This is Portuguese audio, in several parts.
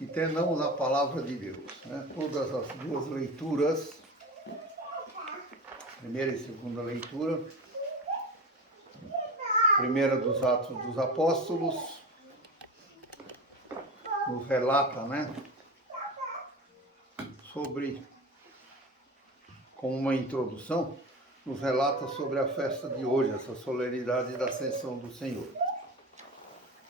Entendamos a palavra de Deus, né? Todas as duas leituras, primeira e segunda leitura, primeira dos Atos dos Apóstolos, nos relata, né, sobre, como uma introdução, nos relata sobre a festa de hoje, essa solenidade da Ascensão do Senhor.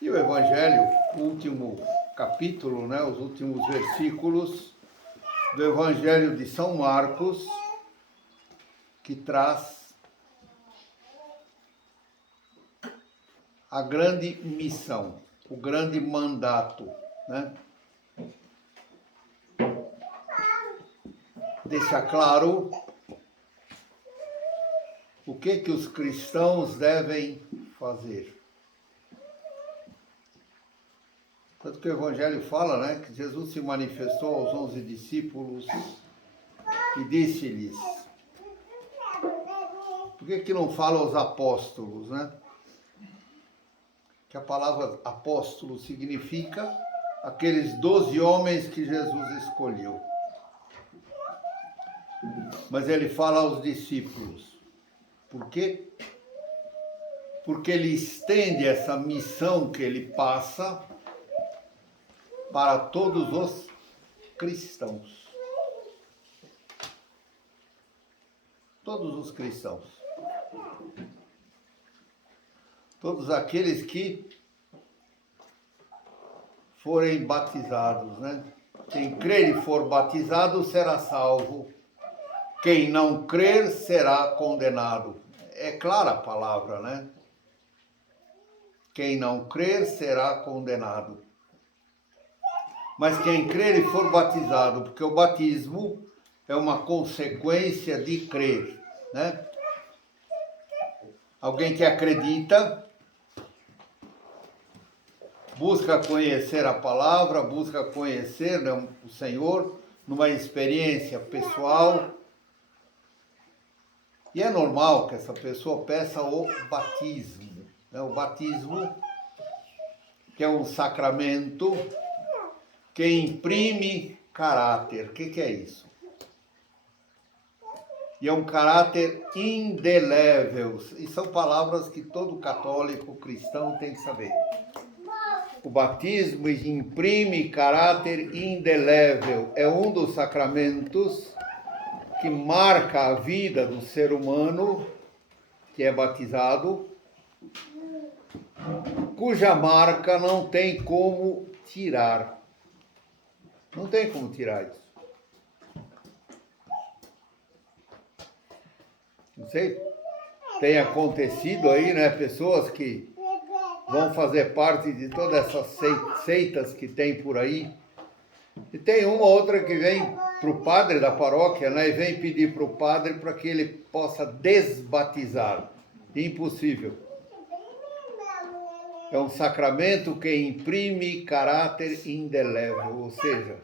E o Evangelho, o último capítulo, né, os últimos versículos do Evangelho de São Marcos, que traz a grande missão, o grande mandato, né? Deixa claro o que os cristãos devem fazer. Tanto que o Evangelho fala, né, que Jesus se manifestou aos 11 discípulos e disse-lhes. Por que não fala aos apóstolos, né? Que a palavra apóstolo significa aqueles 12 homens que Jesus escolheu. Mas ele fala aos discípulos. Por quê? Porque ele estende essa missão que ele passa para todos os cristãos. Todos os cristãos. Todos aqueles que forem batizados, né? Quem crer e for batizado será salvo. Quem não crer será condenado. É clara a palavra, né? Quem não crer será condenado. Mas quem crer e for batizado, porque o batismo é uma consequência de crer, né? Alguém que acredita, busca conhecer a palavra, busca conhecer, né, o Senhor numa experiência pessoal. E é normal que essa pessoa peça o batismo, né? O batismo, que é um sacramento que imprime caráter. O que é isso? E é um caráter indelével. E são palavras que todo católico cristão tem que saber. O batismo imprime caráter indelével. É um dos sacramentos que marca a vida do ser humano que é batizado, cuja marca não tem como tirar. Não tem como tirar isso. Não sei, tem acontecido aí, né, pessoas que vão fazer parte de todas essas seitas que tem por aí. E tem uma ou outra que vem para o padre da paróquia, né, e vem pedir para o padre para que ele possa desbatizar. Impossível. É um sacramento que imprime caráter indelével, ou seja,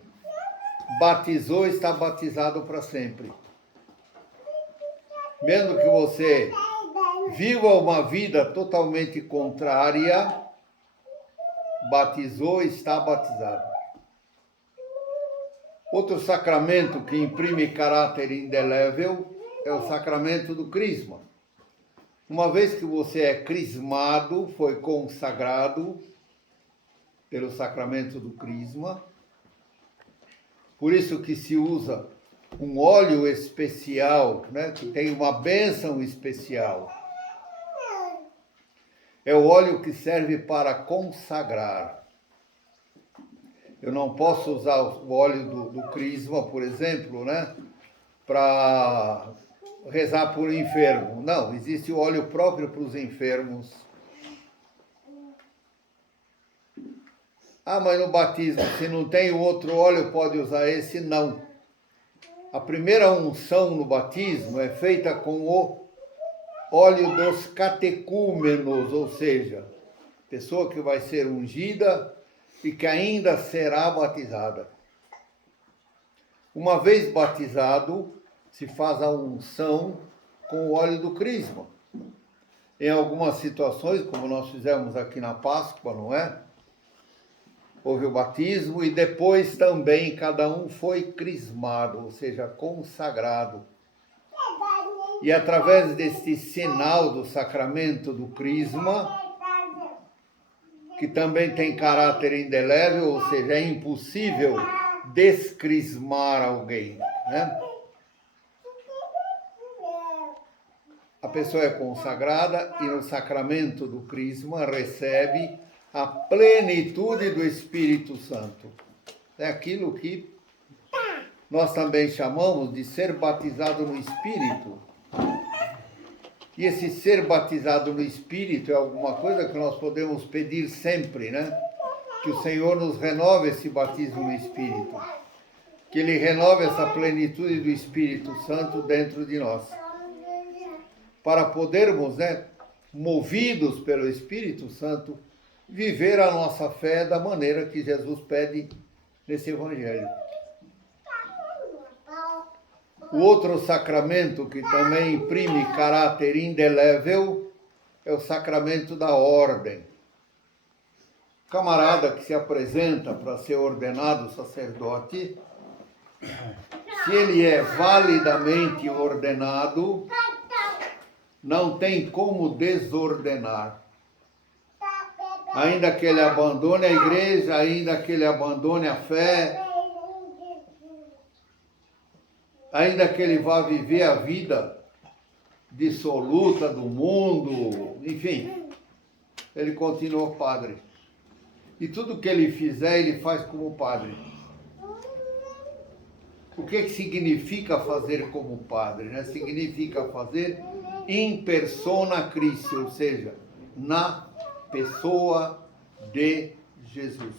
batizou, está batizado para sempre. Mesmo que você viva uma vida totalmente contrária, batizou, está batizado. Outro sacramento que imprime caráter indelével é o sacramento do crisma. Uma vez que você é crismado, foi consagrado pelo sacramento do crisma, por isso que se usa um óleo especial, né, que tem uma bênção especial. É o óleo que serve para consagrar. Eu não posso usar o óleo do crisma, por exemplo, né, para rezar por enfermo. Não, existe o óleo próprio para os enfermos. Ah, mas no batismo, se não tem o outro óleo, pode usar esse? Não. A primeira unção no batismo é feita com o óleo dos catecúmenos, ou seja, pessoa que vai ser ungida e que ainda será batizada. Uma vez batizado, se faz a unção com o óleo do crisma. Em algumas situações, como nós fizemos aqui na Páscoa, não é? houve o batismo e depois também cada um foi crismado, ou seja, consagrado. E através deste sinal do sacramento do crisma, que também tem caráter indelével, ou seja, é impossível descrismar alguém, né? A pessoa é consagrada e no sacramento do crisma recebe a plenitude do Espírito Santo. É aquilo que nós também chamamos de ser batizado no Espírito. E esse ser batizado no Espírito é alguma coisa que nós podemos pedir sempre, né? Que o Senhor nos renove esse batismo no Espírito. Que Ele renove essa plenitude do Espírito Santo dentro de nós. Para podermos, né, movidos pelo Espírito Santo, viver a nossa fé da maneira que Jesus pede nesse Evangelho. O outro sacramento que também imprime caráter indelével é o sacramento da ordem. O camarada que se apresenta para ser ordenado sacerdote, se ele é validamente ordenado, não tem como desordenar. Ainda que ele abandone a igreja, ainda que ele abandone a fé, ainda que ele vá viver a vida dissoluta do mundo, enfim, ele continua padre. E tudo que ele fizer, ele faz como padre. O que significa fazer como padre, né? Significa fazer in persona Christi, ou seja, na pessoa de Jesus.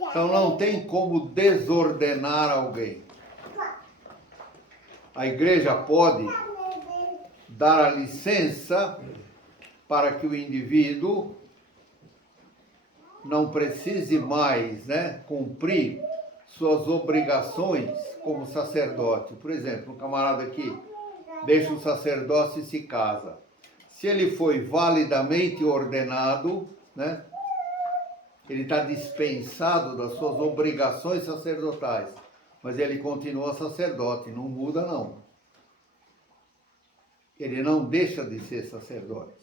Então não tem como desordenar alguém. A igreja pode dar a licença para que o indivíduo não precise mais, né, cumprir suas obrigações como sacerdote. Por exemplo, um camarada que deixa o sacerdócio e se casa. Se ele foi validamente ordenado, né, ele está dispensado das suas obrigações sacerdotais, mas ele continua sacerdote, não muda não. Ele não deixa de ser sacerdote.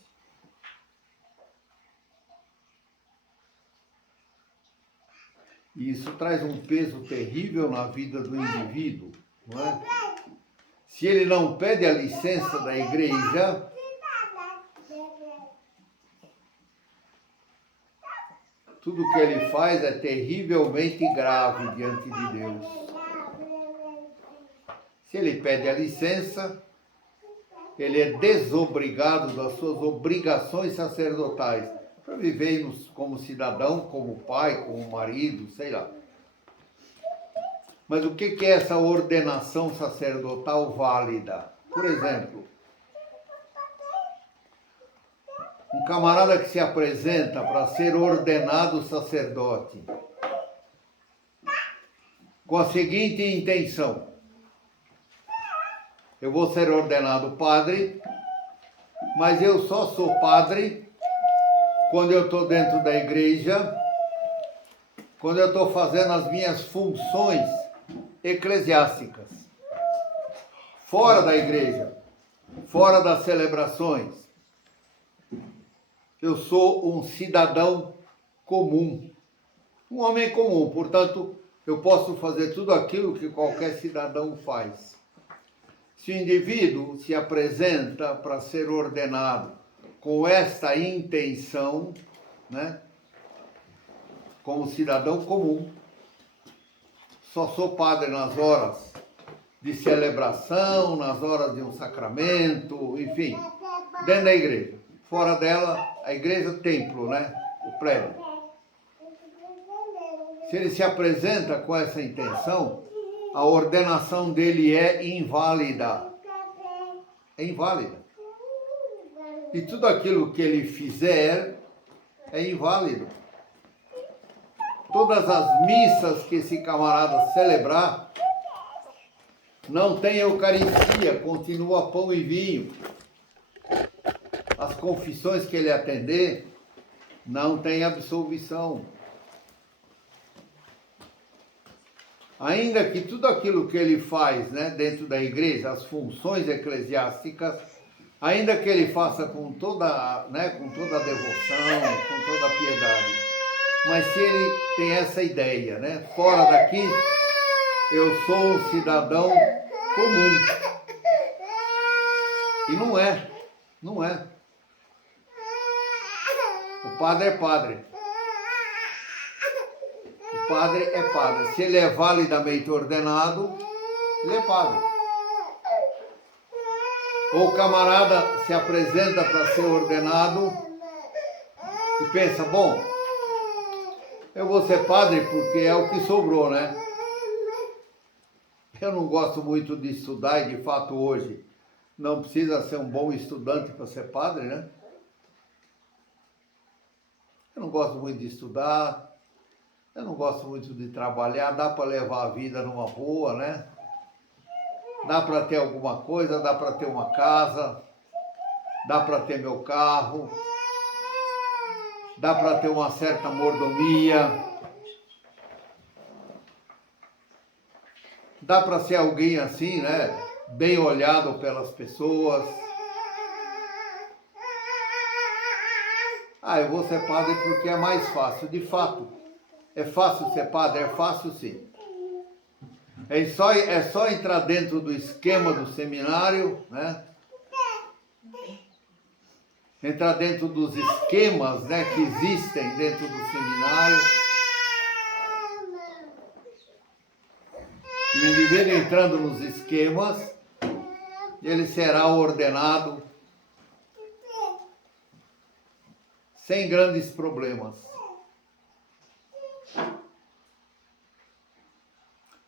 E isso traz um peso terrível na vida do indivíduo, não é? Se ele não pede a licença da igreja, tudo que ele faz é terrivelmente grave diante de Deus. Se ele pede a licença, ele é desobrigado das suas obrigações sacerdotais, para viver como cidadão, como pai, como marido, sei lá. Mas o que é essa ordenação sacerdotal válida? Por exemplo, um camarada que se apresenta para ser ordenado sacerdote, com a seguinte intenção: eu vou ser ordenado padre, mas eu só sou padre quando eu estou dentro da igreja, quando eu estou fazendo as minhas funções eclesiásticas. Fora da igreja, fora das celebrações, eu sou um cidadão comum, um homem comum, portanto, eu posso fazer tudo aquilo que qualquer cidadão faz. Se o indivíduo se apresenta para ser ordenado com esta intenção, né, como cidadão comum, só sou padre nas horas de celebração, nas horas de um sacramento, enfim, dentro da igreja. Fora dela, a igreja templo, né, o prédio. Se ele se apresenta com essa intenção, a ordenação dele é inválida. É inválida. E tudo aquilo que ele fizer é inválido. Todas as missas que esse camarada celebrar, não tem Eucaristia, continua pão e vinho. As confissões que ele atender, não tem absolvição. ainda que tudo aquilo que ele faz, né, dentro da igreja, as funções eclesiásticas, ainda que ele faça com toda, né, com toda a devoção, com toda a piedade, mas se ele tem essa ideia, né, fora daqui, eu sou um cidadão comum. E não é. O padre é padre. O padre é padre. Se ele é validamente ordenado, ele é padre. Ou o camarada se apresenta para ser ordenado e pensa, bom, eu vou ser padre porque é o que sobrou, né? Eu não gosto muito de estudar e de fato hoje não precisa ser um bom estudante para ser padre, né? Eu não gosto muito de estudar, eu não gosto muito de trabalhar, dá para levar a vida numa boa, né? Dá para ter alguma coisa, dá para ter uma casa, dá para ter meu carro, dá para ter uma certa mordomia, dá para ser alguém assim, né? Bem olhado pelas pessoas. Ah, eu vou ser padre porque é mais fácil. De fato, é fácil ser padre? É fácil sim. É só entrar dentro do esquema do seminário, né? Entrar dentro dos esquemas, né, que existem dentro do seminário. E o indivíduo entrando nos esquemas, ele será ordenado sem grandes problemas.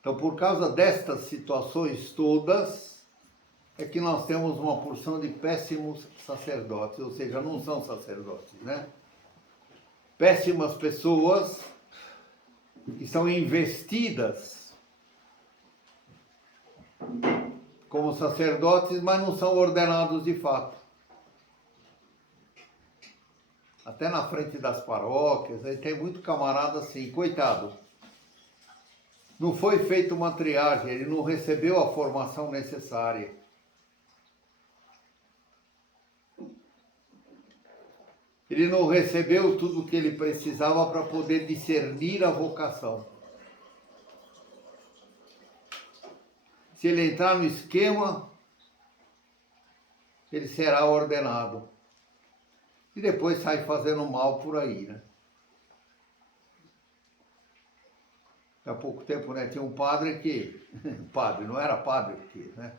Então, por causa destas situações todas, é que nós temos uma porção de péssimos sacerdotes, ou seja, não são sacerdotes, né? Péssimas pessoas que são investidas como sacerdotes, mas não são ordenados de fato. Até na frente das paróquias, aí tem muito camarada assim, coitado. Não foi feita uma triagem, ele não recebeu a formação necessária. Ele não recebeu tudo o que ele precisava para poder discernir a vocação. Se ele entrar no esquema, ele será ordenado. E depois sai fazendo mal por aí, né? Há pouco tempo, né, tinha um padre que... Padre, não era padre aqui, né?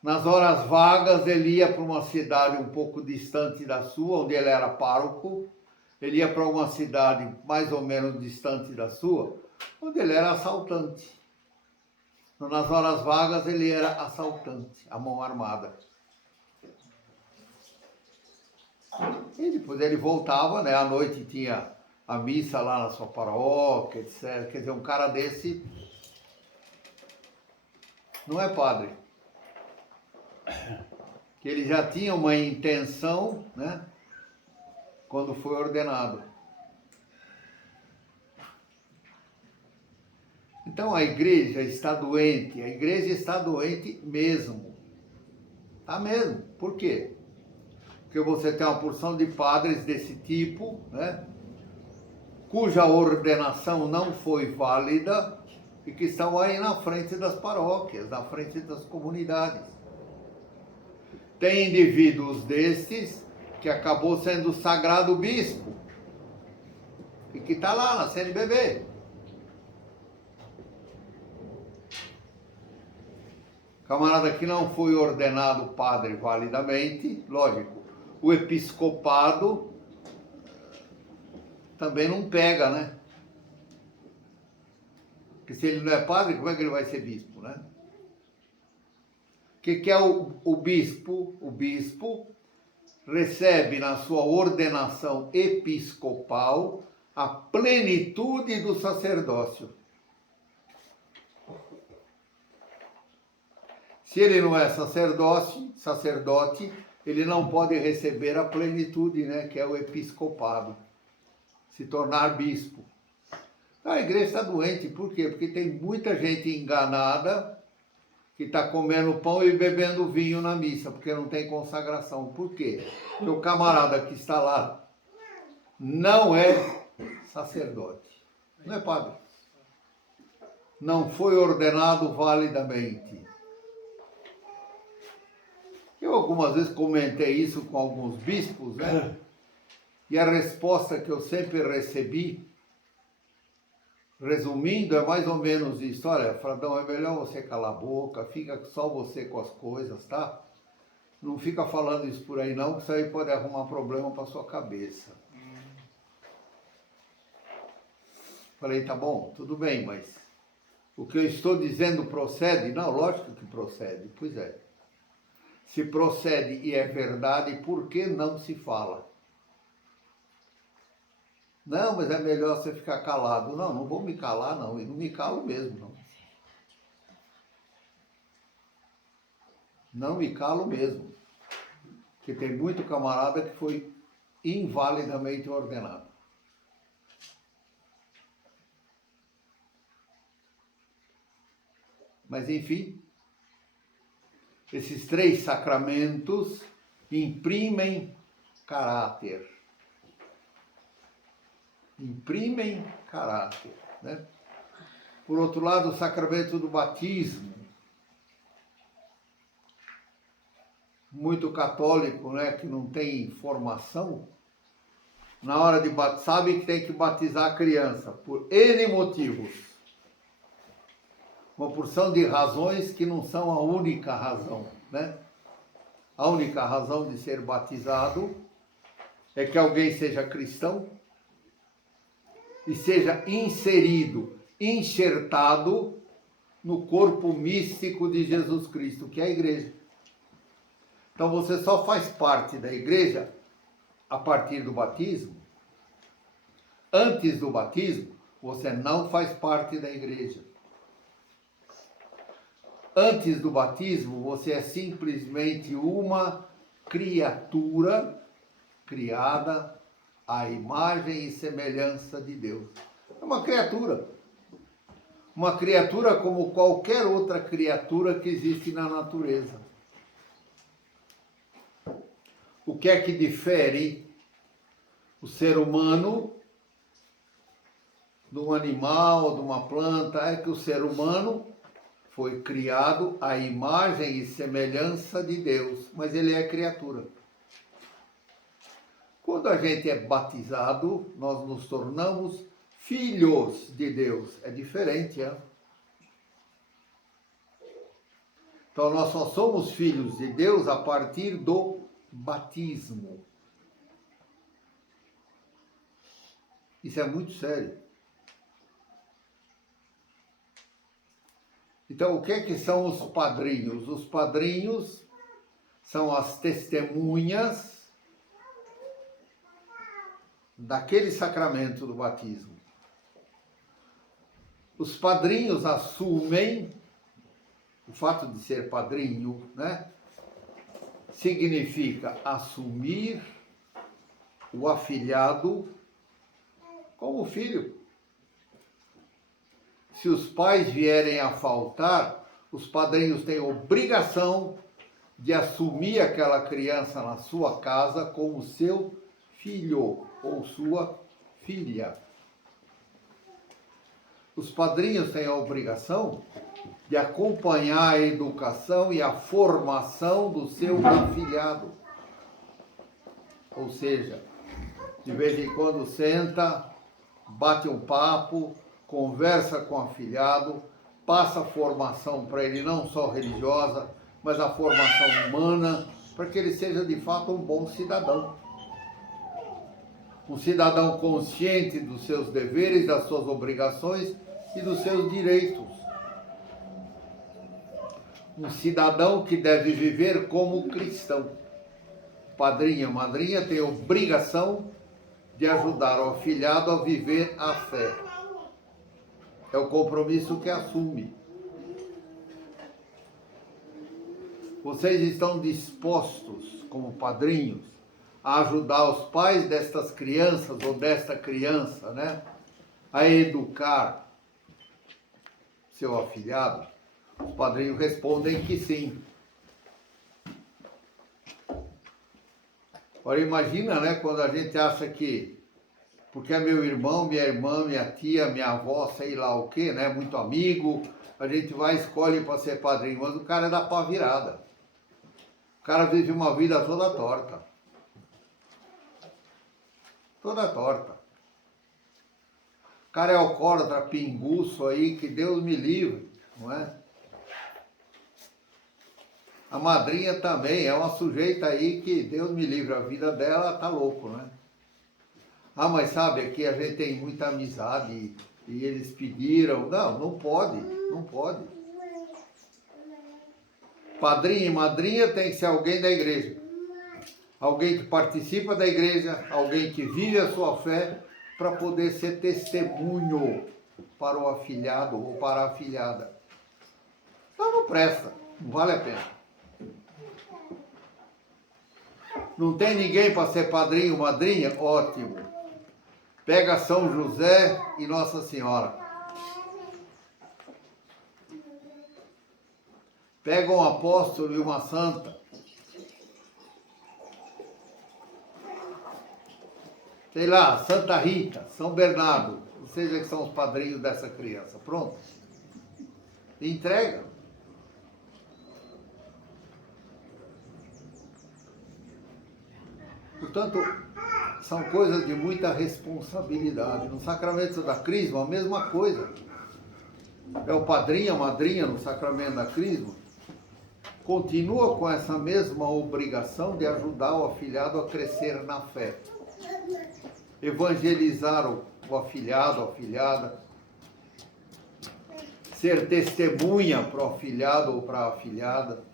Nas horas vagas, ele ia para uma cidade um pouco distante da sua, onde ele era pároco. Ele ia para uma cidade mais ou menos distante da sua, onde ele era assaltante. Então, nas horas vagas, ele era assaltante, a mão armada. E depois ele voltava, né? À noite tinha a missa lá na sua paróquia, etc. Quer dizer, um cara desse não é padre. Que ele já tinha uma intenção, né? Quando foi ordenado. Então a igreja está doente mesmo. Está mesmo. Por quê? Porque você tem uma porção de padres desse tipo, né? Cuja ordenação não foi válida e que estão aí na frente das paróquias, na frente das comunidades. Tem indivíduos destes que acabou sendo sagrado bispo e que está lá na CNBB. Camarada que não foi ordenado padre validamente, lógico, o episcopado também não pega, né? Porque se ele não é padre, como é que ele vai ser bispo, né? O que é o bispo? O bispo recebe na sua ordenação episcopal a plenitude do sacerdócio. Se ele não é sacerdote, ele não pode receber a plenitude, né, que é o episcopado, se tornar bispo. A igreja está doente, por quê? Porque tem muita gente enganada que está comendo pão e bebendo vinho na missa, porque não tem consagração. Por quê? Porque o camarada que está lá não é sacerdote, não é padre. Não foi ordenado validamente. Eu algumas vezes comentei isso com alguns bispos, né? E a resposta que eu sempre recebi, resumindo, é mais ou menos isso. Olha, Fradão, é melhor você calar a boca, fica só você com as coisas, tá? Não fica falando isso por aí não, que isso aí pode arrumar problema para sua cabeça. Falei, tá bom, tudo bem, mas o que eu estou dizendo procede? Não, lógico que procede, pois é. Se procede e é verdade, por que não se fala? Não, mas é melhor você ficar calado. Não, não vou me calar não, e não me calo mesmo não. Não me calo mesmo. Porque tem muito camarada que foi invalidamente ordenado. Mas enfim, esses 3 sacramentos imprimem caráter. Imprimem caráter, né? Por outro lado, o sacramento do batismo, muito católico, né, que não tem formação, na hora de batizar, sabe que tem que batizar a criança, por N motivos. Uma porção de razões que não são a única razão, né? A única razão de ser batizado é que alguém seja cristão e seja inserido, enxertado no corpo místico de Jesus Cristo, que é a igreja. Então você só faz parte da igreja a partir do batismo. Antes do batismo, você não faz parte da igreja. Antes do batismo, você é simplesmente uma criatura criada à imagem e semelhança de Deus. É uma criatura. Uma criatura como qualquer outra criatura que existe na natureza. O que é que difere o ser humano de um animal, de uma planta? É que o ser humano foi criado à imagem e semelhança de Deus, mas ele é criatura. Quando a gente é batizado, nós nos tornamos filhos de Deus. É diferente, é? Então nós só somos filhos de Deus a partir do batismo. Isso é muito sério. Então, o que são os padrinhos? Os padrinhos são as testemunhas daquele sacramento do batismo. Os padrinhos assumem o fato de ser padrinho, né? Significa assumir o afilhado como filho. Se os pais vierem a faltar, os padrinhos têm obrigação de assumir aquela criança na sua casa como seu filho ou sua filha. Os padrinhos têm a obrigação de acompanhar a educação e a formação do seu afilhado. Ou seja, de vez em quando senta, bate um papo, conversa com o afilhado, passa a formação para ele, não só religiosa, mas a formação humana, para que ele seja de fato um bom cidadão. Um cidadão consciente dos seus deveres, das suas obrigações e dos seus direitos. Um cidadão que deve viver como cristão. Padrinho e madrinha têm obrigação de ajudar o afilhado a viver a fé. É o compromisso que assume. Vocês estão dispostos, como padrinhos, a ajudar os pais destas crianças ou desta criança, né? a educar seu afilhado? Os padrinhos respondem que sim. Agora imagina, né, quando a gente acha que, porque é meu irmão, minha irmã, minha tia, minha avó, sei lá o que, né, muito amigo, a gente vai e escolhe para ser padrinho, mas o cara é da pá virada. O cara vive uma vida toda torta. Toda torta. O cara é alcoólatra, pinguço aí, que Deus me livre, não é? A madrinha também é uma sujeita aí que Deus me livre, a vida dela tá louco, né? Ah, mas sabe, aqui a gente tem muita amizade e eles pediram. Não, não pode, não pode. Padrinho e madrinha tem que ser alguém da igreja. Alguém que participa da igreja, alguém que vive a sua fé para poder ser testemunho para o afilhado ou para a afilhada. Então não presta, não vale a pena. Não tem ninguém para ser padrinho, madrinha? Ótimo. Pega São José e Nossa Senhora. Pega um apóstolo e uma santa. Sei lá, Santa Rita, São Bernardo. Vocês é que são os padrinhos dessa criança. Pronto. E entrega. Portanto, são coisas de muita responsabilidade. No sacramento da crisma, a mesma coisa. É o padrinho, a madrinha no sacramento da crisma. Continua com essa mesma obrigação de ajudar o afilhado a crescer na fé. Evangelizar o afilhado, a afilhada. Ser testemunha para o afilhado ou para a afilhada.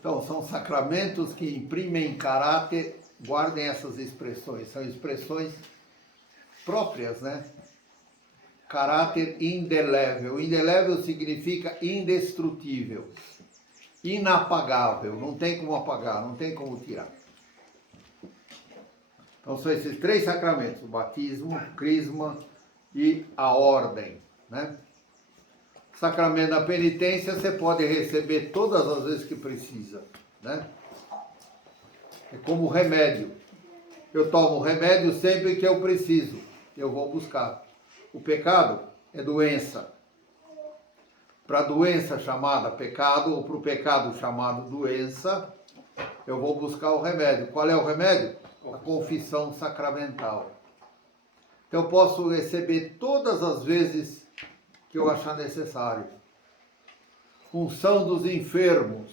Então, são sacramentos que imprimem caráter, guardem essas expressões, são expressões próprias, né? Caráter indelével. Indelével significa indestrutível, inapagável, não tem como apagar, não tem como tirar. Então, são esses três sacramentos, o batismo, o crisma e a ordem, né? Sacramento da penitência você pode receber todas as vezes que precisa, né? É como remédio. Eu tomo remédio sempre que eu preciso, eu vou buscar. O pecado é doença. Para a doença chamada pecado, ou para o pecado chamado doença, eu vou buscar o remédio. Qual é o remédio? A confissão sacramental. Então eu posso receber todas as vezes que eu achar necessário. Unção dos enfermos.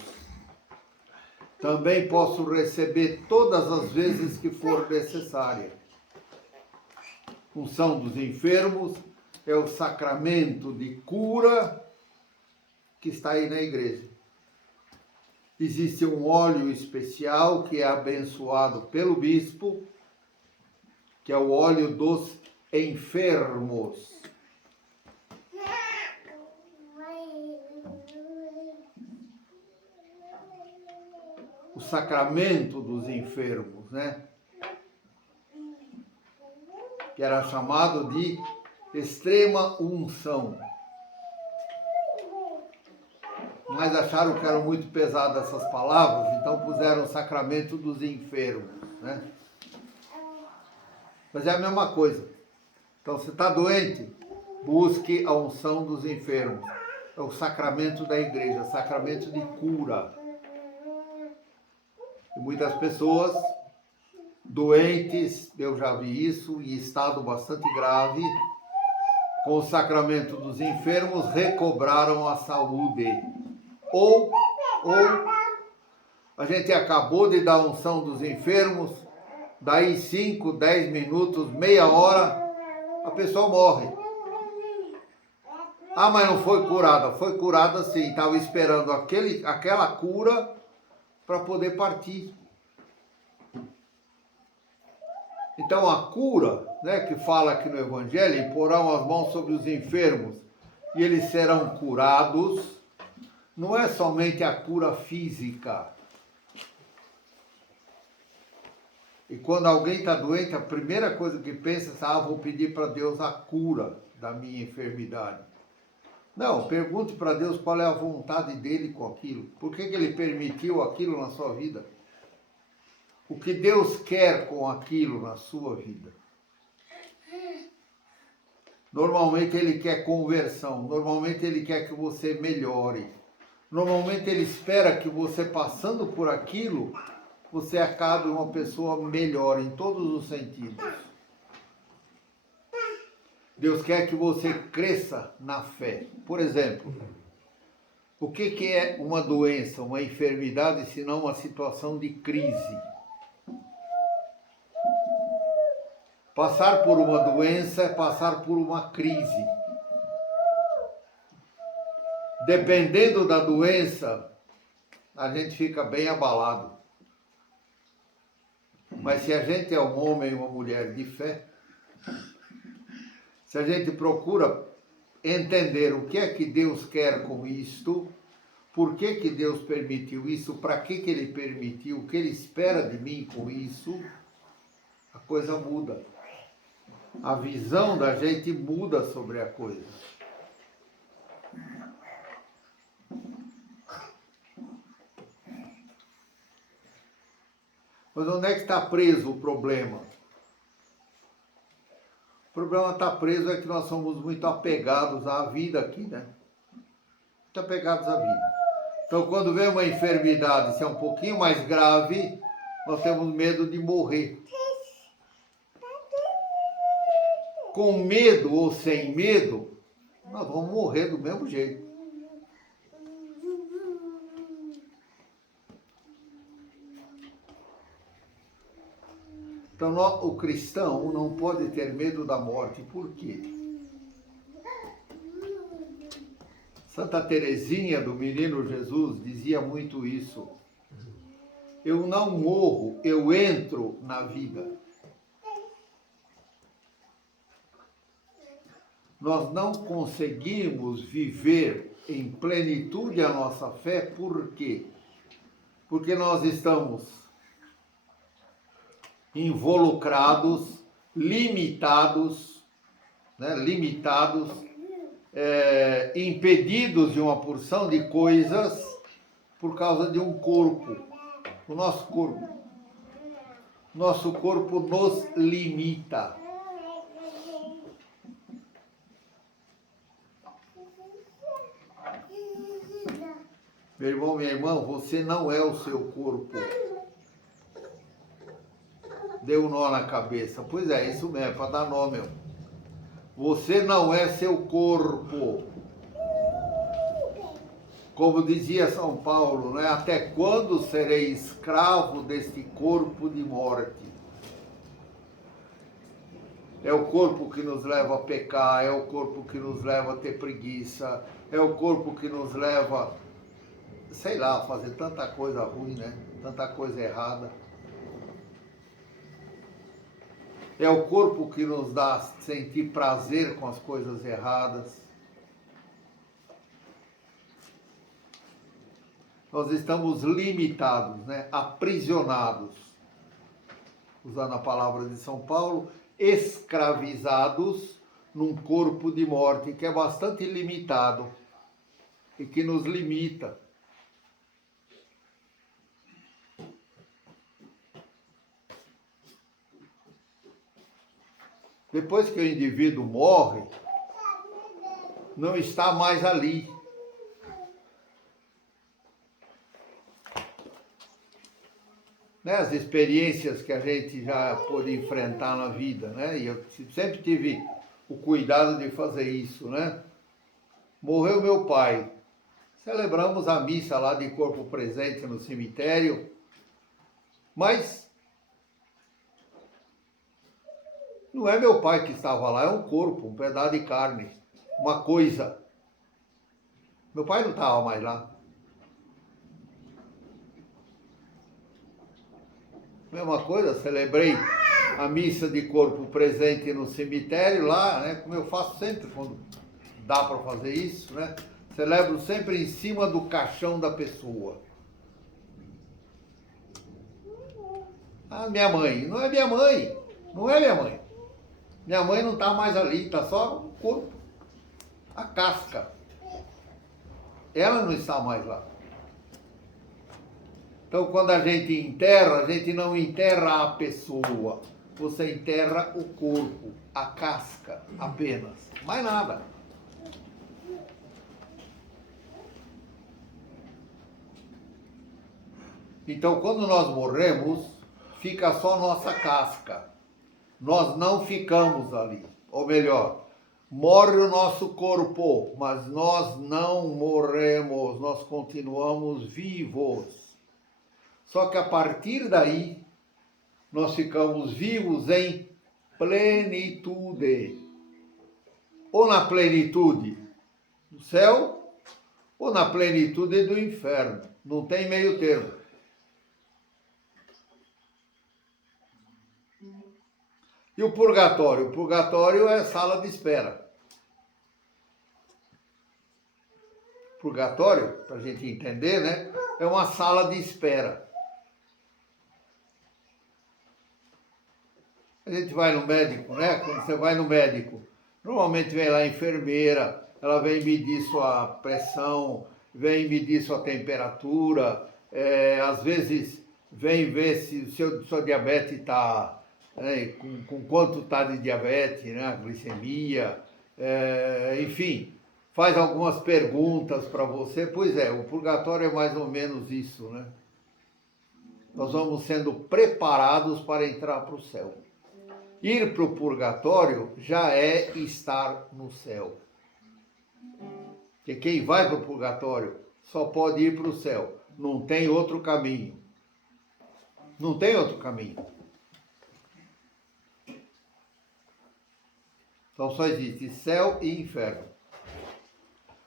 Também posso receber todas as vezes que for necessária. Unção dos enfermos é o sacramento de cura que está aí na igreja. Existe um óleo especial que é abençoado pelo bispo, que é o óleo dos enfermos. O sacramento dos enfermos, né? Que era chamado de extrema unção. Mas acharam que eram muito pesadas essas palavras, então puseram o sacramento dos enfermos, né? Mas é a mesma coisa. Então, se está doente, busque a unção dos enfermos. É o sacramento da igreja, sacramento de cura. E muitas pessoas doentes, eu já vi isso, em estado bastante grave, com o sacramento dos enfermos, recobraram a saúde. Ou a gente acabou de dar a unção dos enfermos, daí 5, 10 minutos, meia hora, a pessoa morre. Ah, mas não foi curada. Foi curada sim, estava esperando aquela cura para poder partir. Então a cura, né, que fala aqui no Evangelho, imporão as mãos sobre os enfermos e eles serão curados, não é somente a cura física. E quando alguém está doente, a primeira coisa que pensa é, vou pedir para Deus a cura da minha enfermidade. Não, pergunte para Deus qual é a vontade dele com aquilo. Por que ele permitiu aquilo na sua vida? O que Deus quer com aquilo na sua vida? Normalmente ele quer conversão, normalmente ele quer que você melhore. Normalmente ele espera que você, passando por aquilo, você acabe uma pessoa melhor em todos os sentidos. Deus quer que você cresça na fé. Por exemplo, o que é uma doença, uma enfermidade, se não uma situação de crise? Passar por uma doença é passar por uma crise. Dependendo da doença, a gente fica bem abalado. Mas se a gente é um homem e uma mulher de fé, se a gente procura entender o que é que Deus quer com isto, por que que Deus permitiu isso, para que que Ele permitiu, o que Ele espera de mim com isso, a coisa muda. A visão da gente muda sobre a coisa. Mas onde é que está preso o problema? O problema está preso é que nós somos muito apegados à vida aqui, né? Muito apegados à vida. Então, quando vem uma enfermidade, se é um pouquinho mais grave, nós temos medo de morrer. Com medo ou sem medo, nós vamos morrer do mesmo jeito. Então, o cristão não pode ter medo da morte. Por quê? Santa Teresinha do Menino Jesus dizia muito isso. Eu não morro, eu entro na vida. Nós não conseguimos viver em plenitude a nossa fé, por quê? Porque nós estamos involucrados, limitados, impedidos de uma porção de coisas por causa de um corpo, o nosso corpo. Nosso corpo nos limita. Meu irmão, minha irmã, você não é o seu corpo. Deu um nó na cabeça. Pois é, isso mesmo, é para dar nó, meu. Você não é seu corpo. Como dizia São Paulo, né? Até quando serei escravo deste corpo de morte? É o corpo que nos leva a pecar, é o corpo que nos leva a ter preguiça, é o corpo que nos leva, sei lá, a fazer tanta coisa ruim, né? Tanta coisa errada. É o corpo que nos dá sentir prazer com as coisas erradas. Nós estamos limitados, né? Aprisionados, usando a palavra de São Paulo, escravizados num corpo de morte que é bastante limitado e que nos limita. Depois que o indivíduo morre, não está mais ali. Né? As experiências que a gente já pôde enfrentar na vida, né? E eu sempre tive o cuidado de fazer isso, né? Morreu meu pai. Celebramos a missa lá de corpo presente no cemitério, mas não é meu pai que estava lá, é um corpo, um pedaço de carne, uma coisa. Meu pai não estava mais lá. Mesma coisa, celebrei a missa de corpo presente no cemitério lá, né? Como eu faço sempre quando dá para fazer isso, né? Celebro sempre em cima do caixão da pessoa. Ah, minha mãe. Não é minha mãe. Não é minha mãe. Minha mãe não está mais ali, está só o corpo, a casca. Ela não está mais lá. Então, quando a gente não enterra a pessoa. Você enterra o corpo, a casca, apenas. Mais nada. Então, quando nós morremos, fica só nossa casca. Nós não ficamos ali. Ou melhor, morre o nosso corpo, mas nós não morremos, nós continuamos vivos. Só que a partir daí, nós ficamos vivos em plenitude. Ou na plenitude do céu, ou na plenitude do inferno. Não tem meio termo. E o purgatório? O purgatório é sala de espera. Purgatório, para a gente entender, né? É uma sala de espera. A gente vai no médico, né? Quando você vai no médico, normalmente vem lá a enfermeira, ela vem medir sua pressão, vem medir sua temperatura, às vezes vem ver se sua diabetes está, né, com quanto está de diabetes, né, a glicemia, enfim, faz algumas perguntas para você. Pois é, o purgatório é mais ou menos isso, né? Nós vamos sendo preparados para entrar para o céu. Ir para o purgatório já é estar no céu. Porque quem vai para o purgatório só pode ir para o céu. Não tem outro caminho. Não tem outro caminho. Então só existe céu e inferno.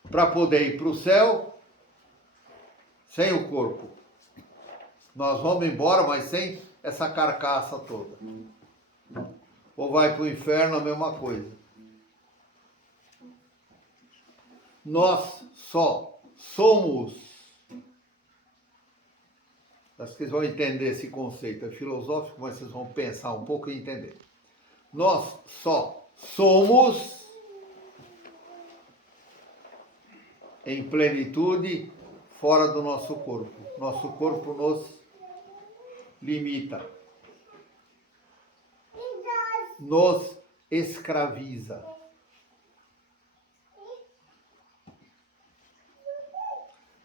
Para poder ir para o céu, sem o corpo. Nós vamos embora, mas sem essa carcaça toda. Ou vai para o inferno, a mesma coisa. Nós só somos. Acho que vocês vão entender esse conceito. É filosófico, mas vocês vão pensar um pouco e entender. Nós só somos em plenitude fora do nosso corpo. Nosso corpo nos limita. Nos escraviza.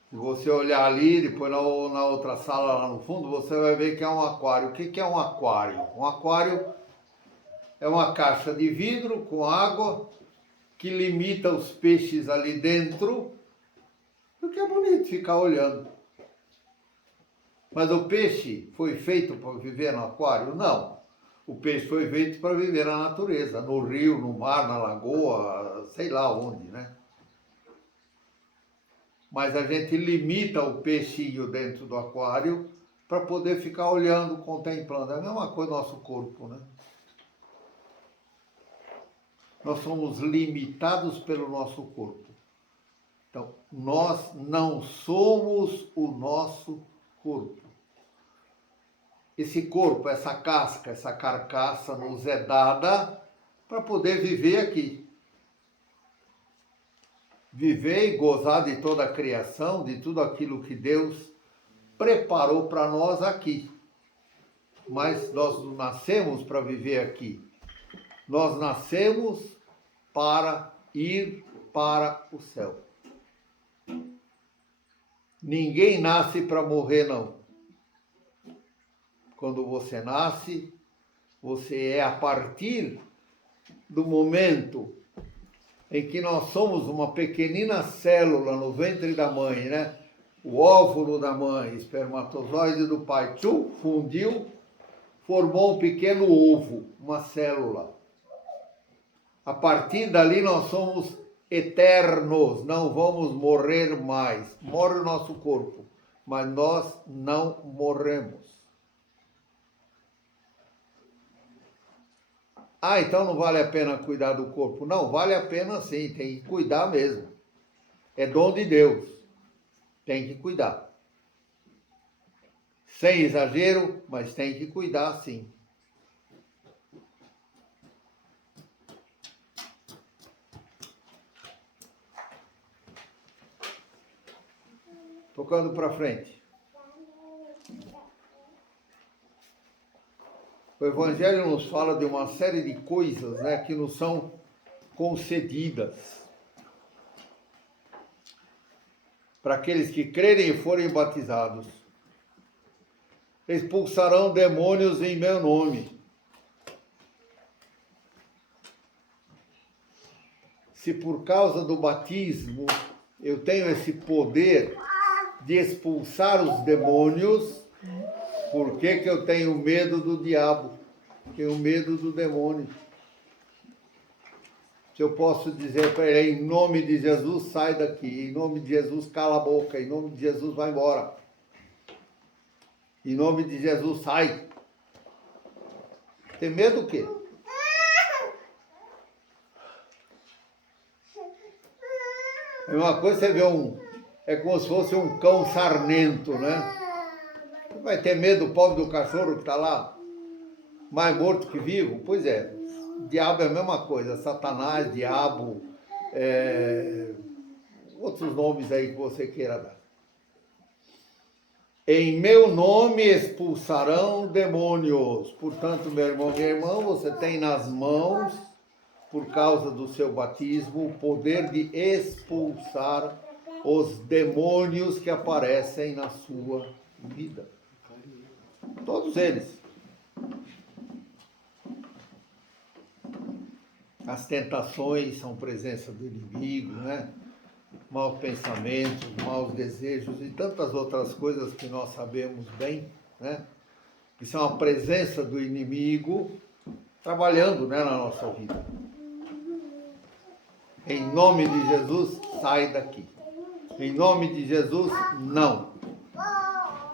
Se você olhar ali, depois na outra sala lá no fundo, você vai ver que é um aquário. O que é um aquário? Um aquário é uma caixa de vidro com água que limita os peixes ali dentro, porque é bonito ficar olhando. Mas o peixe foi feito para viver no aquário? Não. O peixe foi feito para viver na natureza, no rio, no mar, na lagoa, sei lá onde, né? Mas a gente limita o peixinho dentro do aquário para poder ficar olhando, contemplando. É a mesma coisa do nosso corpo, né? Nós somos limitados pelo nosso corpo. Então, nós não somos o nosso corpo. Esse corpo, essa casca, essa carcaça nos é dada para poder viver aqui. Viver e gozar de toda a criação, de tudo aquilo que Deus preparou para nós aqui. Mas nós não nascemos para viver aqui. Nós nascemos para ir para o céu. Ninguém nasce para morrer, não. Quando você nasce, você é a partir do momento em que nós somos uma pequenina célula no ventre da mãe, né? O óvulo da mãe, espermatozoide do pai, fundiu, formou um pequeno ovo, uma célula. A partir dali nós somos eternos, não vamos morrer mais. Morre o nosso corpo, mas nós não morremos. Ah, então não vale a pena cuidar do corpo? Não, vale a pena sim, tem que cuidar mesmo. É dom de Deus, tem que cuidar. sem exagero, mas tem que cuidar sim. Tocando para frente. O Evangelho nos fala de uma série de coisas, né, que nos são concedidas para aqueles que crerem e forem batizados. Expulsarão demônios em meu nome. Se por causa do batismo eu tenho esse poder de expulsar os demônios, por que que eu tenho medo do diabo? Tenho medo do demônio. Se eu posso dizer para ele, em nome de Jesus, sai daqui. Em nome de Jesus, cala a boca. Em nome de Jesus, vai embora. Em nome de Jesus, sai. Tem medo do quê? É uma coisa, você vê é como se fosse um cão sarnento, né? Vai ter medo do pobre do cachorro que está lá, mais morto que vivo? Pois é, diabo é a mesma coisa, Satanás, diabo, outros nomes aí que você queira dar. Em meu nome expulsarão demônios. Portanto, meu irmão, minha irmã, você tem nas mãos, por causa do seu batismo, o poder de expulsar os demônios que aparecem na sua vida. Todos eles. As tentações são presença do inimigo, né? Maus pensamentos, maus desejos e tantas outras coisas que nós sabemos bem, né? Que são a presença do inimigo trabalhando, né, na nossa vida. Em nome de Jesus, sai daqui. Em nome de Jesus, não.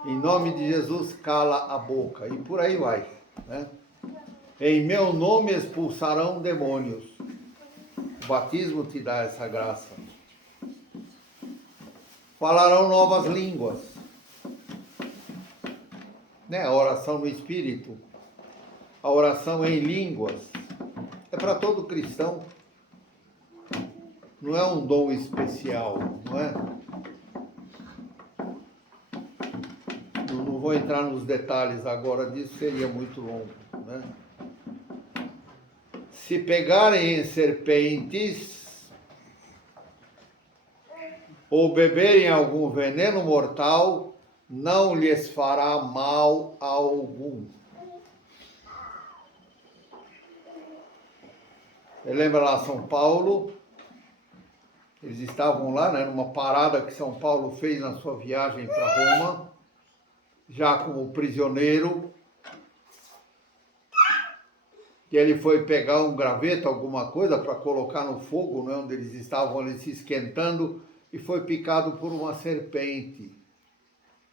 Em nome de Jesus, cala a boca. E por aí vai, né? Em meu nome expulsarão demônios. O batismo te dá essa graça. Falarão novas línguas. Né? A oração no Espírito. A oração em línguas. É para todo cristão. Não é um dom especial, não é? Não vou entrar nos detalhes agora disso, seria muito longo, né? Se pegarem em serpentes ou beberem algum veneno mortal, não lhes fará mal algum. Você lembra lá São Paulo? Eles estavam lá, né, numa parada que São Paulo fez na sua viagem para Roma, já como prisioneiro. Que ele foi pegar um graveto, alguma coisa, para colocar no fogo, né, onde eles estavam ali se esquentando, e foi picado por uma serpente.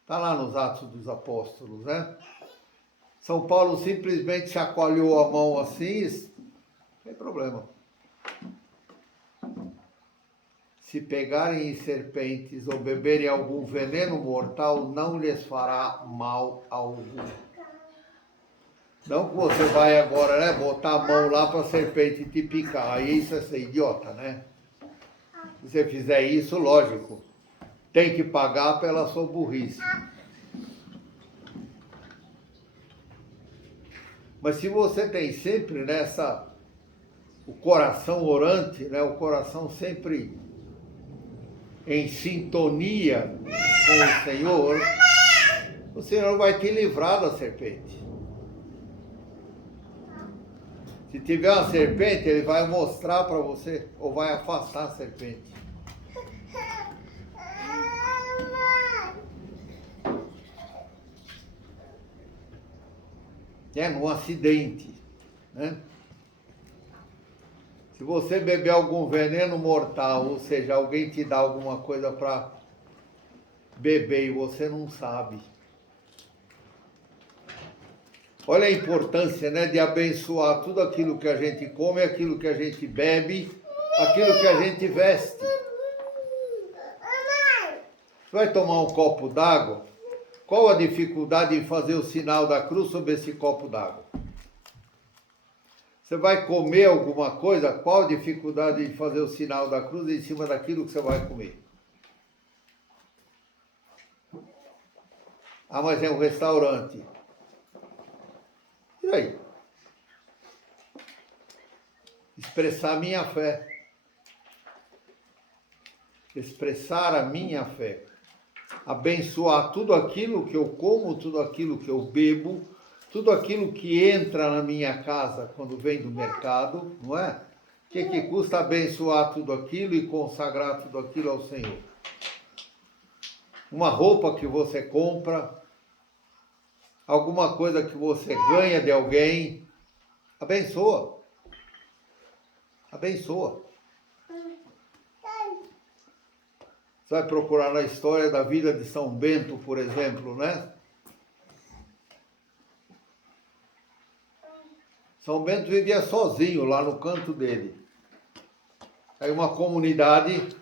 Está lá nos Atos dos Apóstolos, né? São Paulo simplesmente chacoalhou a mão assim, não tem problema. Se pegarem em serpentes ou beberem algum veneno mortal, não lhes fará mal algum. Não que você vai agora, né, botar a mão lá para a serpente te picar. Aí isso é ser idiota, né? Se você fizer isso, lógico, tem que pagar pela sua burrice. Mas se você tem sempre o coração orante, né, o coração sempre em sintonia com o Senhor vai te livrar da serpente. Se tiver uma serpente, ele vai mostrar para você, ou vai afastar a serpente. Num acidente, né? Se você beber algum veneno mortal, ou seja, alguém te dá alguma coisa para beber e você não sabe. Olha a importância, né, de abençoar tudo aquilo que a gente come, aquilo que a gente bebe, aquilo que a gente veste. Você vai tomar um copo d'água, Qual a dificuldade em fazer o sinal da cruz sobre esse copo d'água? Você vai comer alguma coisa, qual a dificuldade em fazer o sinal da cruz em cima daquilo que você vai comer? Ah, mas é um restaurante. E aí? Expressar minha fé. Expressar a minha fé. Abençoar tudo aquilo que eu como, tudo aquilo que eu bebo, tudo aquilo que entra na minha casa quando vem do mercado, não é? O que custa abençoar tudo aquilo e consagrar tudo aquilo ao Senhor? Uma roupa que você compra, alguma coisa que você ganha de alguém, abençoa. Abençoa. Você vai procurar na história da vida de São Bento, por exemplo, né? São Bento vivia sozinho lá no canto dele. Aí uma comunidade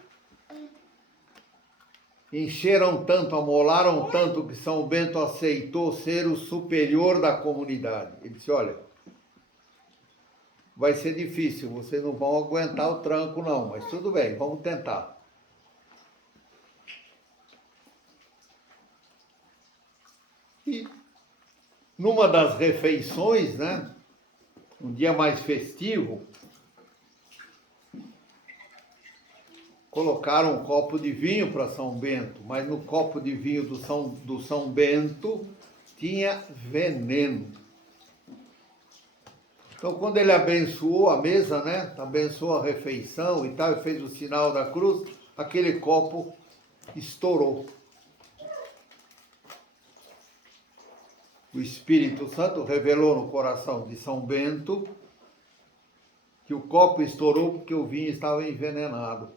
encheram tanto, amolaram tanto que São Bento aceitou ser o superior da comunidade. Ele disse, olha, vai ser difícil, vocês não vão aguentar o tranco não, mas tudo bem, vamos tentar. E numa das refeições, né, um dia mais festivo, colocaram um copo de vinho para São Bento, mas no copo de vinho do São Bento tinha veneno. Então, quando ele abençoou a mesa, né, abençoou a refeição e tal, e fez o sinal da cruz, aquele copo estourou. O Espírito Santo revelou no coração de São Bento que o copo estourou porque o vinho estava envenenado.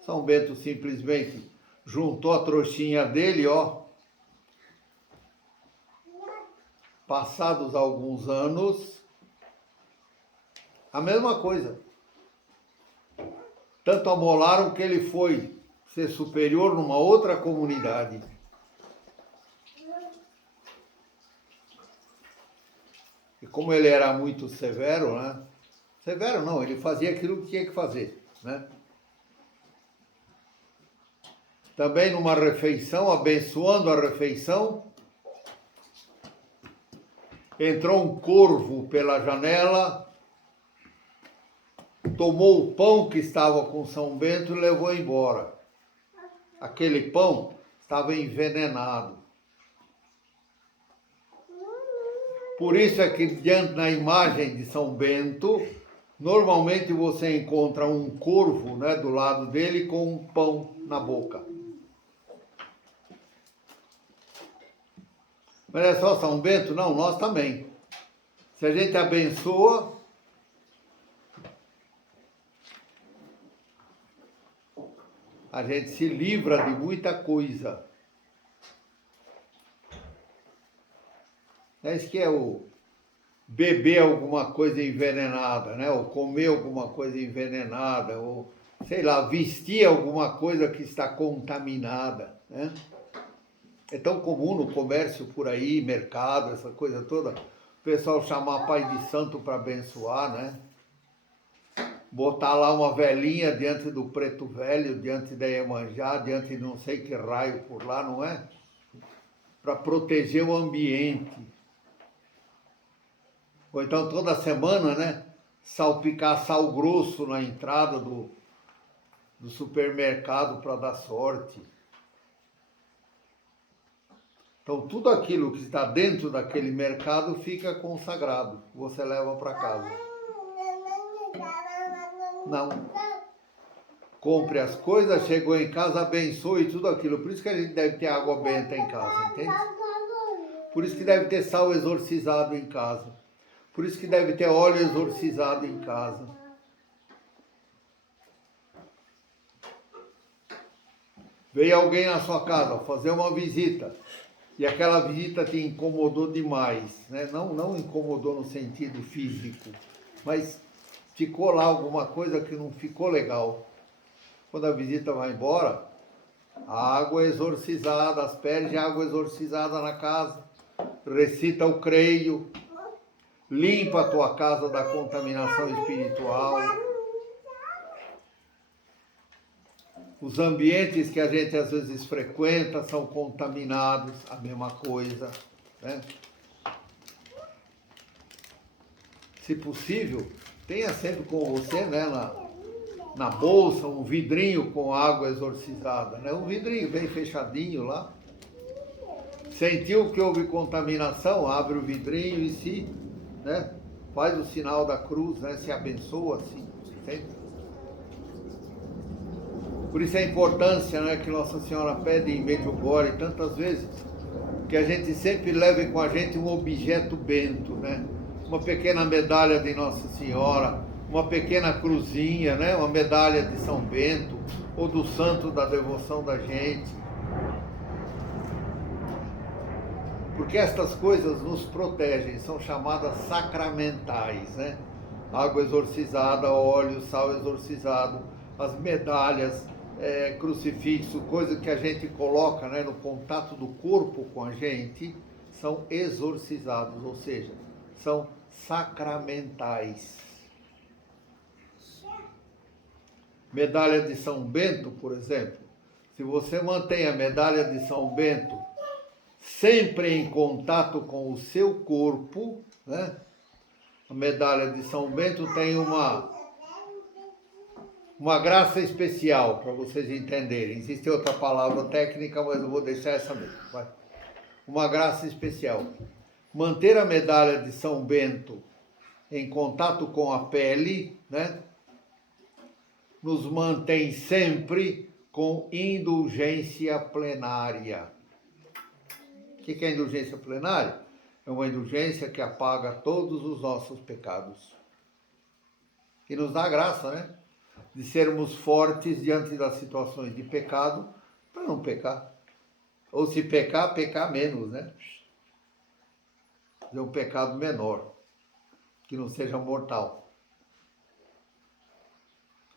São Bento simplesmente juntou a trouxinha dele, ó. Passados alguns anos, a mesma coisa. Tanto amolaram que ele foi ser superior numa outra comunidade. E como ele era muito severo, né? Severo não, ele fazia aquilo que tinha que fazer, né? Também numa refeição, abençoando a refeição, entrou um corvo pela janela, tomou o pão que estava com São Bento e levou embora. Aquele pão estava envenenado. Por isso é que diante da imagem de São Bento, normalmente você encontra um corvo, né, do lado dele com um pão na boca. Mas é só São Bento? Não, nós também. Se a gente abençoa, a gente se livra de muita coisa. É isso que é o beber alguma coisa envenenada, né? Ou comer alguma coisa envenenada, ou, sei lá, vestir alguma coisa que está contaminada, né? É tão comum no comércio por aí, mercado, essa coisa toda, o pessoal chamar pai de santo para abençoar, né? Botar lá uma velhinha diante do preto velho, diante da Iemanjá, diante de não sei que raio por lá, não é? Para proteger o ambiente. Ou então toda semana, né? Salpicar sal grosso na entrada do supermercado para dar sorte. Então, tudo aquilo que está dentro daquele mercado fica consagrado. Você leva para casa. Não. Compre as coisas, chegou em casa, abençoe tudo aquilo. Por isso que a gente deve ter água benta em casa, entende? Por isso que deve ter sal exorcizado em casa. Por isso que deve ter óleo exorcizado em casa. Veio alguém na sua casa fazer uma visita. E aquela visita te incomodou demais, né? Não incomodou no sentido físico, mas ficou lá alguma coisa que não ficou legal. Quando a visita vai embora, A água exorcizada, asperge água exorcizada na casa, recita o creio, limpa a tua casa da contaminação espiritual. Os ambientes que a gente às vezes frequenta são contaminados, a mesma coisa, né? Se possível, tenha sempre com você, né, na bolsa, um vidrinho com água exorcizada, né? Um vidrinho bem fechadinho lá. Sentiu que houve contaminação, abre o vidrinho e se, né, faz o sinal da cruz, né, se abençoa assim, entende? Por isso a importância, né, que Nossa Senhora pede em Medjugorje tantas vezes, que a gente sempre leve com a gente um objeto bento, né? Uma pequena medalha de Nossa Senhora, uma pequena cruzinha, né? Uma medalha de São Bento, ou do santo da devoção da gente. Porque estas coisas nos protegem, são chamadas sacramentais, né? Água exorcizada, óleo, sal exorcizado, as medalhas, crucifixo, coisa que a gente coloca, né, no contato do corpo com a gente, são exorcizados, ou seja, são sacramentais. Medalha de São Bento, por exemplo, se você mantém a medalha de São Bento sempre em contato com o seu corpo, né? A medalha de São Bento tem uma graça especial, para vocês entenderem. Existe outra palavra técnica, mas eu vou deixar essa mesmo. Vai. Uma graça especial. Manter a medalha de São Bento em contato com a pele, né, nos mantém sempre com indulgência plenária. O que é indulgência plenária? É uma indulgência que apaga todos os nossos pecados. E nos dá graça, né? De sermos fortes diante das situações de pecado, para não pecar. Ou se pecar, pecar menos, né? Fazer um pecado menor, que não seja mortal.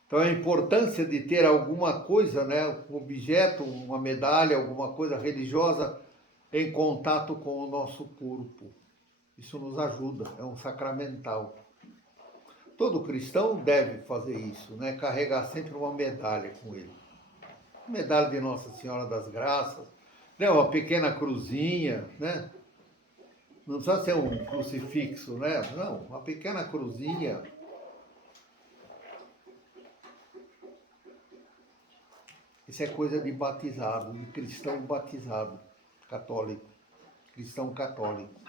Então a importância de ter alguma coisa, né? Um objeto, uma medalha, alguma coisa religiosa em contato com o nosso corpo. Isso nos ajuda, é um sacramental. Todo cristão deve fazer isso, né? Carregar sempre uma medalha com ele. Medalha de Nossa Senhora das Graças, né? Uma pequena cruzinha, né? Não precisa ser um crucifixo, né? Não, uma pequena cruzinha. Isso é coisa de batizado, de cristão batizado, católico, cristão católico.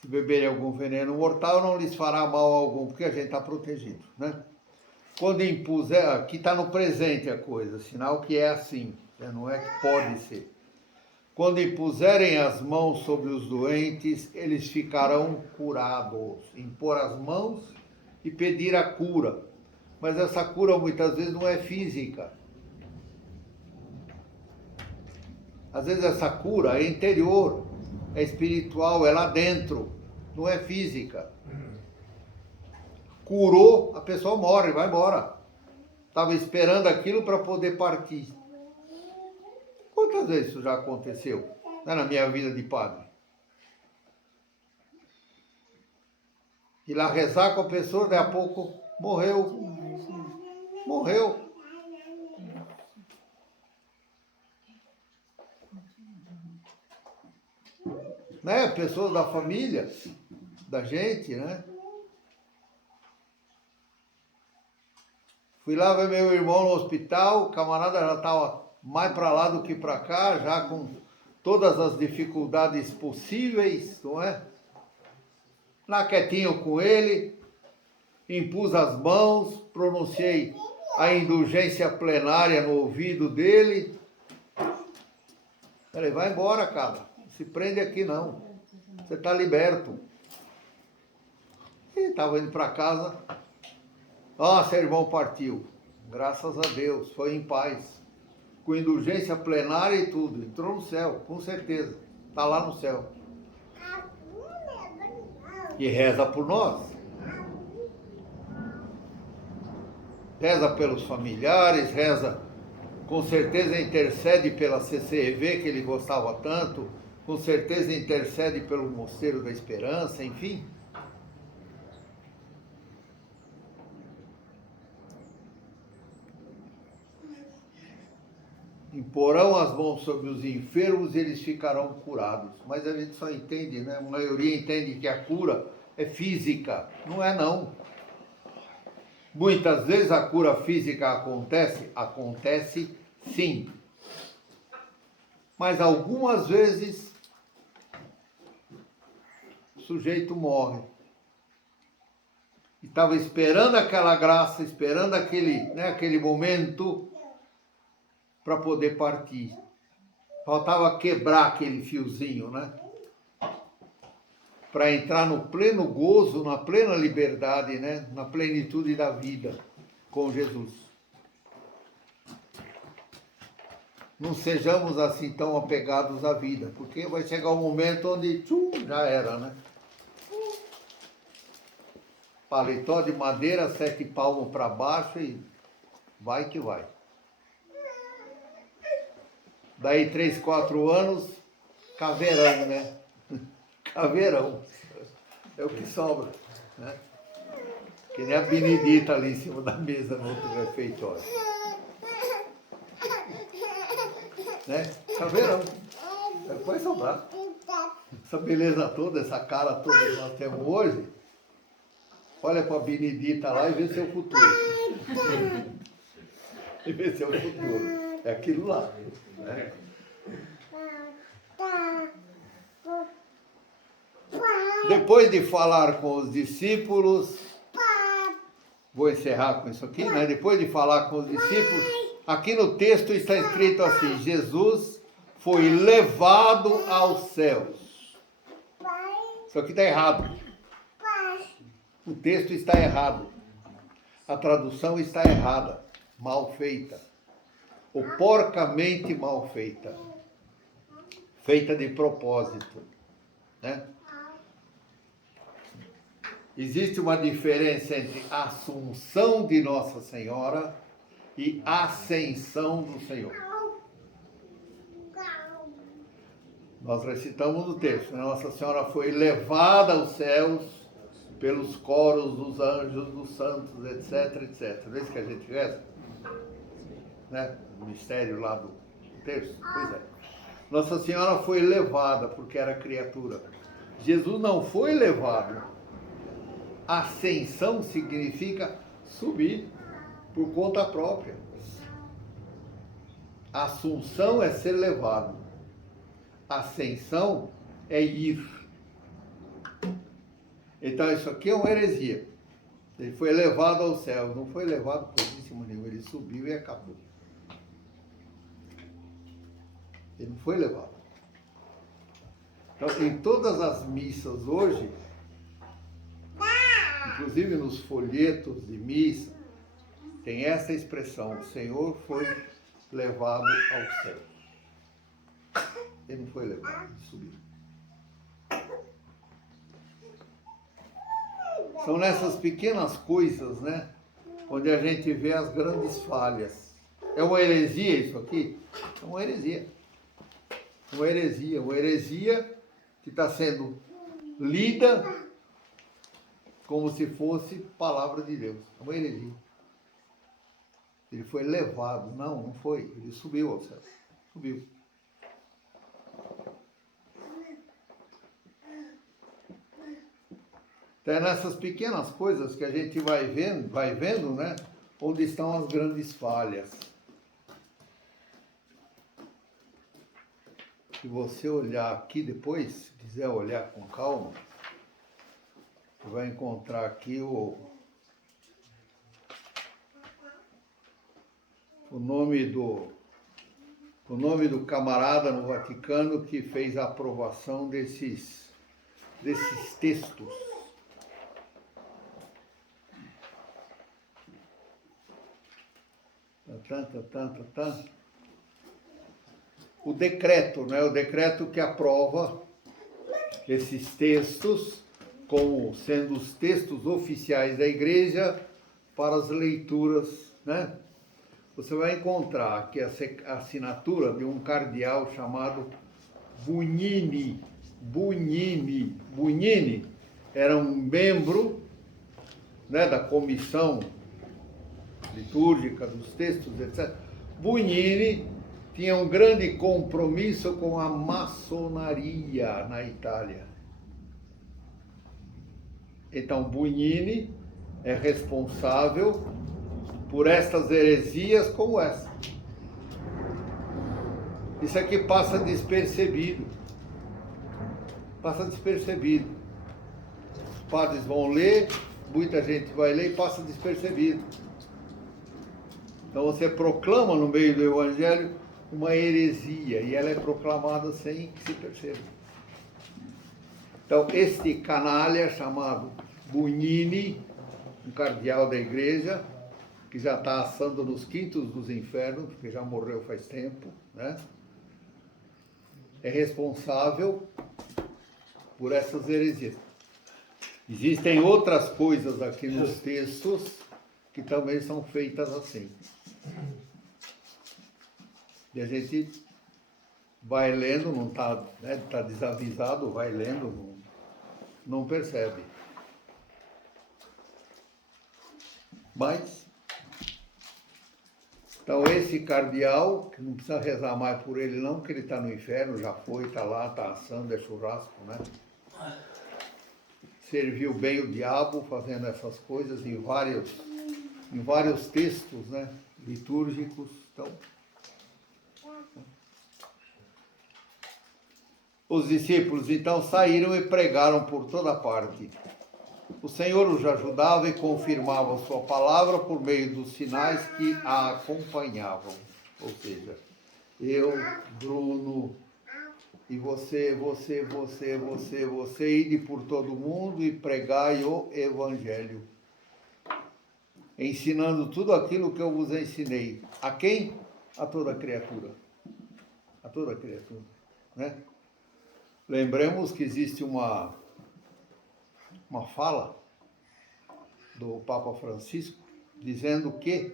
Se beberem algum veneno mortal, não lhes fará mal algum, porque a gente está protegido, né? Quando impuser, aqui está no presente a coisa, sinal que é assim, né? Não é que pode ser. Quando impuserem as mãos sobre os doentes, eles ficarão curados. Impor as mãos e pedir a cura. Mas essa cura muitas vezes não é física. Às vezes essa cura é interior, é espiritual, é lá dentro, não é física. Curou, a pessoa morre, vai embora. Estava esperando aquilo para poder partir. Quantas vezes isso já aconteceu, né, na minha vida de padre? E lá rezar com a pessoa, daí a pouco morreu. Morreu. Né? Pessoas da família, da gente, né? Fui lá ver meu irmão no hospital, o camarada já estava mais para lá do que para cá, já com todas as dificuldades possíveis, não é? Lá quietinho com ele, impus as mãos, pronunciei a indulgência plenária no ouvido dele. Falei, vai embora, cara, não se prende aqui não, você está liberto. E estava indo para casa, nossa, irmão partiu, graças a Deus, foi em paz, com indulgência plenária e tudo, entrou no céu, com certeza, está lá no céu. E reza por nós. reza pelos familiares, reza, com certeza intercede pela CCEV, que ele gostava tanto, com certeza intercede pelo Mosteiro da Esperança, enfim. Imporão as mãos sobre os enfermos e eles ficarão curados. Mas a gente só entende, né? A maioria entende que a cura é física. Não é, não. Muitas vezes a cura física acontece sim. Mas algumas vezes o sujeito morre. E estava esperando aquela graça, esperando aquele momento para poder partir. Faltava quebrar aquele fiozinho, né? Para entrar no pleno gozo, na plena liberdade, né? Na plenitude da vida com Jesus. Não sejamos assim tão apegados à vida, porque vai chegar um momento onde já era, né? Paletó de madeira, 7 palmos para baixo e vai que vai. Daí 3, 4 anos, caveirão, né? Caveirão. É o que sobra, né? Que nem a Benedita ali em cima da mesa no outro refeitório. Né? Caveirão. Vai sobrar. Essa beleza toda, essa cara toda que nós temos hoje, olha para a Benedita lá e vê seu futuro. E vê seu futuro. É aquilo lá. Né? Depois de falar com os discípulos, vou encerrar com isso aqui, né? Depois de falar com os discípulos, aqui no texto está escrito assim: Jesus foi levado aos céus. Isso aqui está errado. O texto está errado. A tradução está errada, mal feita. Ou porcamente mal feita. Feita de propósito, né? Existe uma diferença entre assunção de Nossa Senhora e ascensão do Senhor. Nós recitamos o texto, né? Nossa Senhora foi levada aos céus pelos coros dos anjos, dos santos, etc, etc. Não é isso que a gente reza? Né? O mistério lá do texto? Pois é. Nossa Senhora foi levada porque era criatura. Jesus não foi levado. Ascensão significa subir por conta própria. Assunção é ser levado. Ascensão é ir. Então isso aqui é uma heresia. Ele foi levado ao céu, não foi levado coisíssimo nenhum, ele subiu e acabou. Ele não foi levado. Então, em todas as missas hoje, inclusive nos folhetos de missa, tem essa expressão: o Senhor foi levado ao céu. Ele não foi levado, ele subiu. São nessas pequenas coisas, né, onde a gente vê as grandes falhas. É uma heresia isso aqui? É uma heresia. Uma heresia que está sendo lida como se fosse palavra de Deus. É uma heresia. Ele foi levado. Não foi. Ele subiu ao céu. Subiu. Então é nessas pequenas coisas que a gente vai vendo, né, onde estão as grandes falhas. Se você olhar aqui depois, se quiser olhar com calma, você vai encontrar aqui o nome do camarada no Vaticano que fez a aprovação desses textos. O decreto, né? O decreto que aprova esses textos como sendo os textos oficiais da Igreja para as leituras, né? Você vai encontrar aqui a assinatura de um cardeal chamado Bugnini. Bugnini era um membro, né, da comissão litúrgica dos textos, etc. Bugnini tinha um grande compromisso com a maçonaria na Itália. Então, Bugnini é responsável por estas heresias como essa. Isso aqui passa despercebido. Passa despercebido. Os padres vão ler, muita gente vai ler e passa despercebido. Então você proclama no meio do Evangelho uma heresia e ela é proclamada sem que se perceba. Então este canalha chamado Bugnini, um cardeal da igreja, que já está assando nos quintos dos infernos, porque já morreu faz tempo, né? É responsável por essas heresias. Existem outras coisas aqui nos textos que também são feitas assim. E a gente vai lendo, não está, né, tá desavisado, vai lendo, não percebe. Mas, então esse cardeal, que não precisa rezar mais por ele não, porque ele está no inferno, já foi, está lá, está assando, é churrasco, né? Serviu bem o diabo fazendo essas coisas em vários textos, né, litúrgicos. Então, os discípulos então saíram e pregaram por toda parte. O Senhor os ajudava e confirmava a sua palavra por meio dos sinais que a acompanhavam. Ou seja, eu, Bruno, e você, ide por todo mundo e pregai o Evangelho, ensinando tudo aquilo que eu vos ensinei. A quem? A toda criatura. A toda criatura, né? Lembremos que existe uma fala do Papa Francisco dizendo que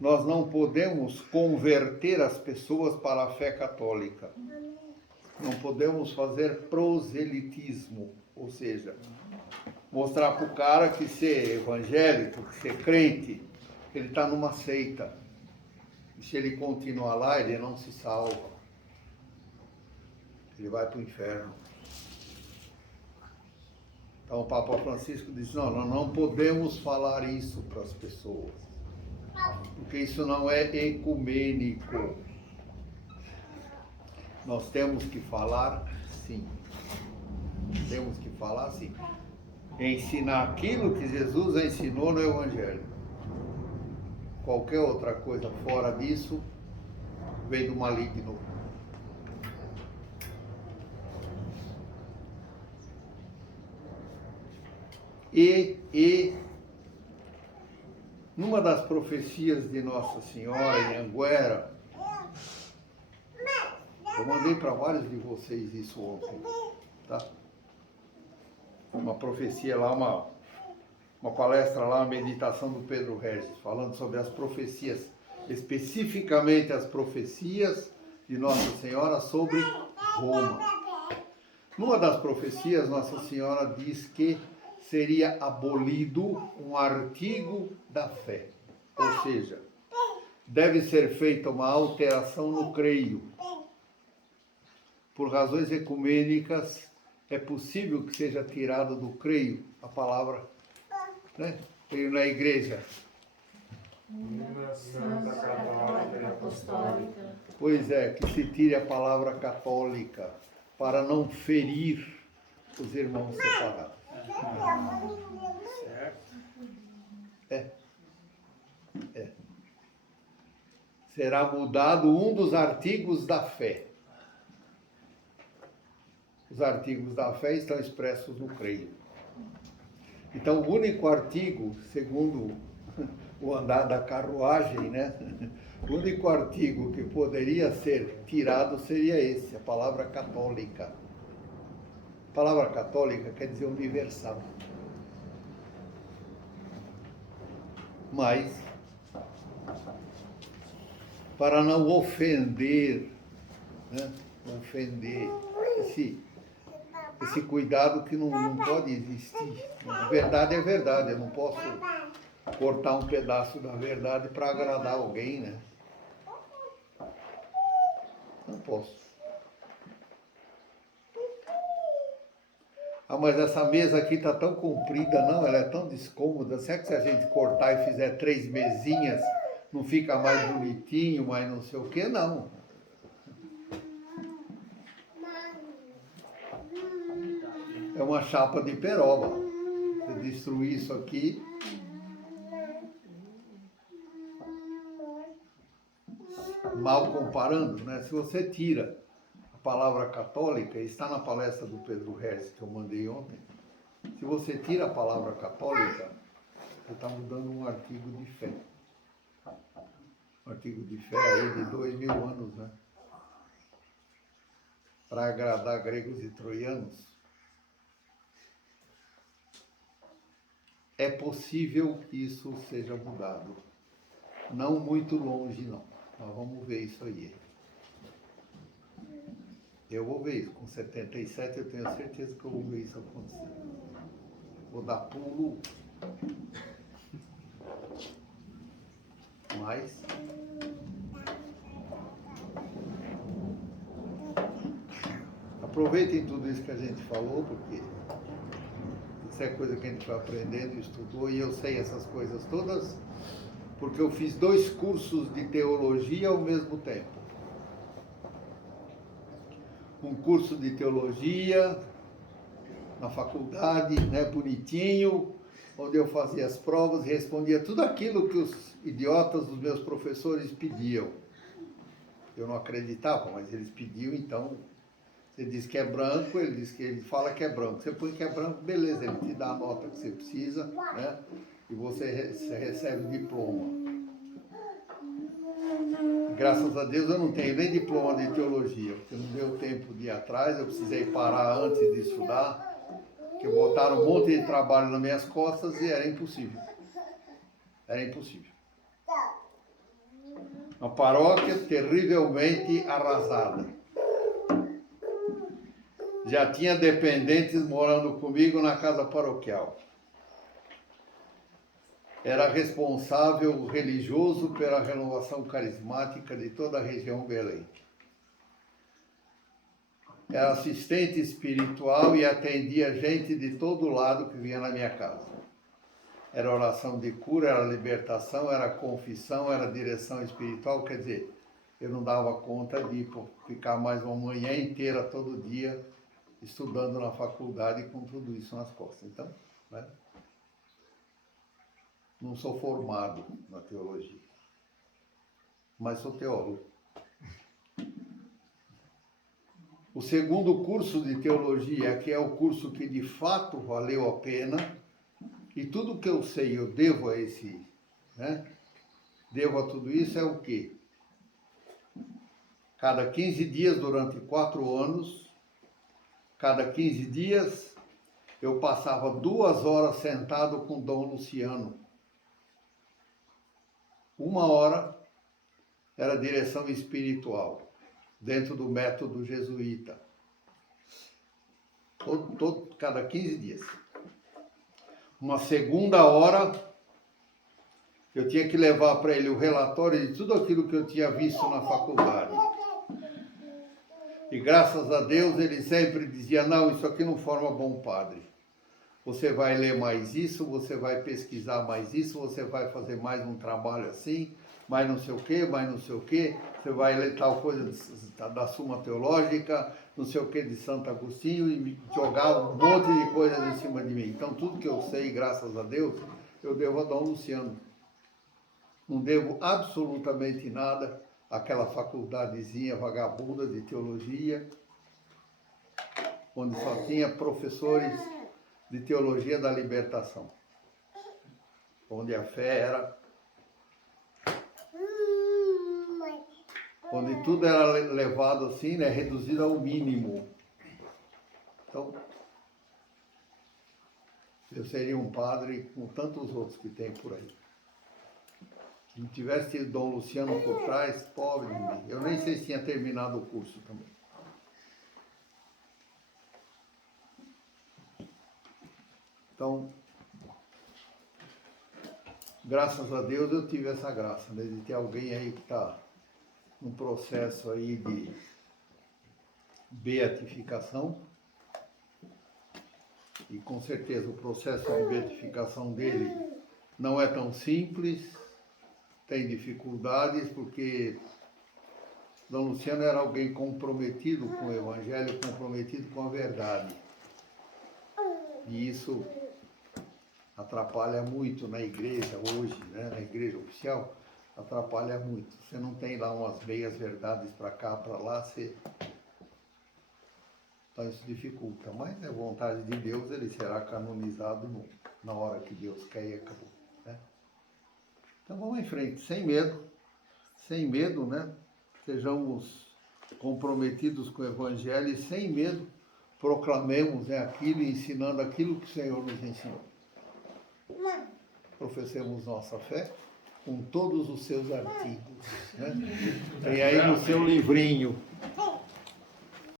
nós não podemos converter as pessoas para a fé católica. Não podemos fazer proselitismo, ou seja, mostrar para o cara que ser evangélico, que ser crente, ele está numa seita. E se ele continuar lá, ele não se salva. Ele vai para o inferno. Então o Papa Francisco diz, não, nós não podemos falar isso para as pessoas, porque isso não é ecumênico. Nós temos que falar sim. Temos que falar sim. Ensinar aquilo que Jesus ensinou no Evangelho. Qualquer outra coisa fora disso vem do maligno. E numa das profecias de Nossa Senhora em Anguera, eu mandei para vários de vocês isso ontem, tá? Uma profecia lá, uma palestra lá, uma meditação do Pedro Regis, falando sobre as profecias, especificamente as profecias de Nossa Senhora sobre Roma. Numa das profecias, Nossa Senhora diz que seria abolido um artigo da fé, ou seja, deve ser feita uma alteração no creio. Por razões ecumênicas, é possível que seja tirada do creio a palavra, né? Creio na igreja. Santa, católica e apostólica. Pois é, que se tire a palavra católica para não ferir os irmãos separados. Certo. Será mudado um dos artigos da fé. Os artigos da fé estão expressos no creio. Então, o único artigo, segundo o andar da carruagem, né? O único artigo que poderia ser tirado seria esse, a palavra católica. A palavra católica quer dizer universal. Mas, para não ofender, né? Ofender esse cuidado que não pode existir. A verdade é verdade, eu não posso cortar um pedaço da verdade para agradar alguém, né? Não posso. Ah, mas essa mesa aqui está tão comprida, não, ela é tão descômoda. Será que se a gente cortar e fizer 3 mesinhas, não fica mais bonitinho, mais não sei o quê? Não. É uma chapa de peroba. Você destruir isso aqui. Mal comparando, né? Se você tira a palavra católica, está na palestra do Pedro Herz que eu mandei ontem. Se você tira a palavra católica, você está mudando um artigo de fé. Um artigo de fé aí de 2000 anos, né? Para agradar gregos e troianos. É possível que isso seja mudado. Não muito longe, não. Nós vamos ver isso aí. Eu vou ver isso. Com 77 eu tenho certeza que eu vou ver isso acontecer. Vou dar pulo. Mas aproveitem tudo isso que a gente falou, porque isso é coisa que a gente vai aprendendo, estudou, e eu sei essas coisas todas, porque eu fiz 2 cursos de teologia ao mesmo tempo. Um curso de teologia na faculdade, né, bonitinho, onde eu fazia as provas e respondia tudo aquilo que os idiotas dos meus professores pediam. Eu não acreditava, mas eles pediam, então você diz que é branco, ele fala que é branco. Você põe que é branco, beleza, ele te dá a nota que você precisa, né? E você recebe o diploma. Graças a Deus eu não tenho nem diploma de teologia, porque não deu tempo de ir atrás, eu precisei parar antes de estudar, porque botaram um monte de trabalho nas minhas costas e era impossível. Era impossível. Uma paróquia terrivelmente arrasada. Já tinha dependentes morando comigo na casa paroquial. Era responsável religioso pela renovação carismática de toda a região Belém. Era assistente espiritual e atendia gente de todo lado que vinha na minha casa. Era oração de cura, era libertação, era confissão, era direção espiritual, quer dizer, eu não dava conta de ficar mais uma manhã inteira todo dia estudando na faculdade com tudo isso nas costas. Então, né? Não sou formado na teologia, mas sou teólogo. O segundo curso de teologia, que é o curso que de fato valeu a pena, e tudo que eu sei eu devo a esse, né? Devo a tudo isso é o quê? Cada 15 dias durante 4 anos, cada 15 dias eu passava 2 horas sentado com Dom Luciano. 1 hora era direção espiritual, dentro do método jesuíta. Cada 15 dias. Uma segunda hora, eu tinha que levar para ele o relatório de tudo aquilo que eu tinha visto na faculdade. E graças a Deus ele sempre dizia, não, isso aqui não forma bom padre. Você vai ler mais isso, você vai pesquisar mais isso, você vai fazer mais um trabalho assim, mais não sei o quê, mais não sei o quê, você vai ler tal coisa da Suma Teológica, não sei o quê de Santo Agostinho, e me jogava um monte de coisas em cima de mim. Então tudo que eu sei, graças a Deus, eu devo a Dom Luciano. Não devo absolutamente nada àquela faculdadezinha vagabunda de teologia, onde só tinha professores de teologia da libertação, onde a fé era, onde tudo era levado assim, né, reduzido ao mínimo. Então, eu seria um padre com tantos outros que tem por aí. Se não tivesse tido Dom Luciano por trás, pobre de mim. Eu nem sei se tinha terminado o curso também. Então, graças a Deus eu tive essa graça, né, de ter alguém aí que está num processo aí de beatificação. E com certeza o processo de beatificação dele não é tão simples, tem dificuldades, porque Dom Luciano era alguém comprometido com o Evangelho, comprometido com a verdade. E isso atrapalha muito na igreja hoje, né? Na igreja oficial, atrapalha muito. Você não tem lá umas meias verdades para cá, para lá, você... Então isso dificulta. Mas é vontade de Deus, ele será canonizado na hora que Deus quer e acabou, né? Então vamos em frente, sem medo, né? Sejamos comprometidos com o Evangelho e sem medo proclamemos, né, aquilo, ensinando aquilo que o Senhor nos ensinou. Professemos nossa fé com todos os seus artigos, né? Tem aí no seu livrinho